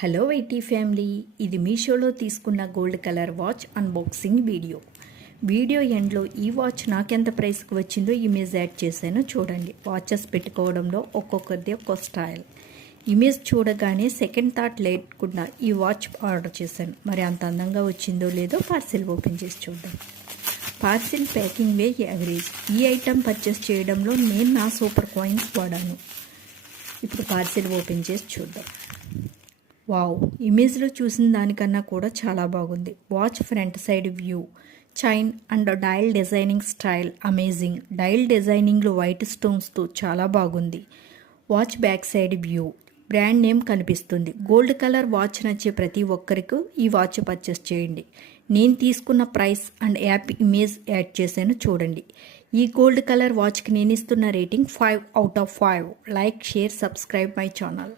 Hello YT family, ఇది మీషోలో తీసుకున్న gold colour watch unboxing video ఎండ్లో ఈ వాచ్ నాకెంత ప్రైస్కి వచ్చిందో ఇమేజ్ యాడ్ చేశాను చూడండి. వాచెస్ పెట్టుకోవడంలో ఒక్కొక్కరిది ఒక్కో స్టైల్. ఇమేజ్ చూడగానే సెకండ్ థాట్ లేకుండా ఈ వాచ్ ఆర్డర్ చేశాను. మరి అంత అందంగా వచ్చిందో లేదో పార్సిల్ ఓపెన్ చేసి చూద్దాం. పార్సిల్ ప్యాకింగ్ వే యావరేజ్. ఈ ఐటెం పర్చేస్ చేయడంలో నేను నా సూపర్ కాయిన్స్ వాడాను. ఇప్పుడు పార్సిల్ ఓపెన్ చేసి చూద్దాం. వావ్, ఇమేజ్లో చూసిన దానికన్నా కూడా చాలా బాగుంది. Watch front side view, chain and dial designing style amazing. Dial డిజైనింగ్లో వైట్ స్టోన్స్తో చాలా బాగుంది. Watch back side view, brand name కనిపిస్తుంది. గోల్డ్ కలర్ వాచ్ నచ్చే ప్రతి ఒక్కరికి ఈ వాచ్ పర్చేస్ చేయండి. నేను తీసుకున్న price and app image add చేశాను చూడండి. ఈ గోల్డ్ కలర్ వాచ్కి నేను ఇస్తున్న rating 5 out of 5. Like, share, subscribe my channel.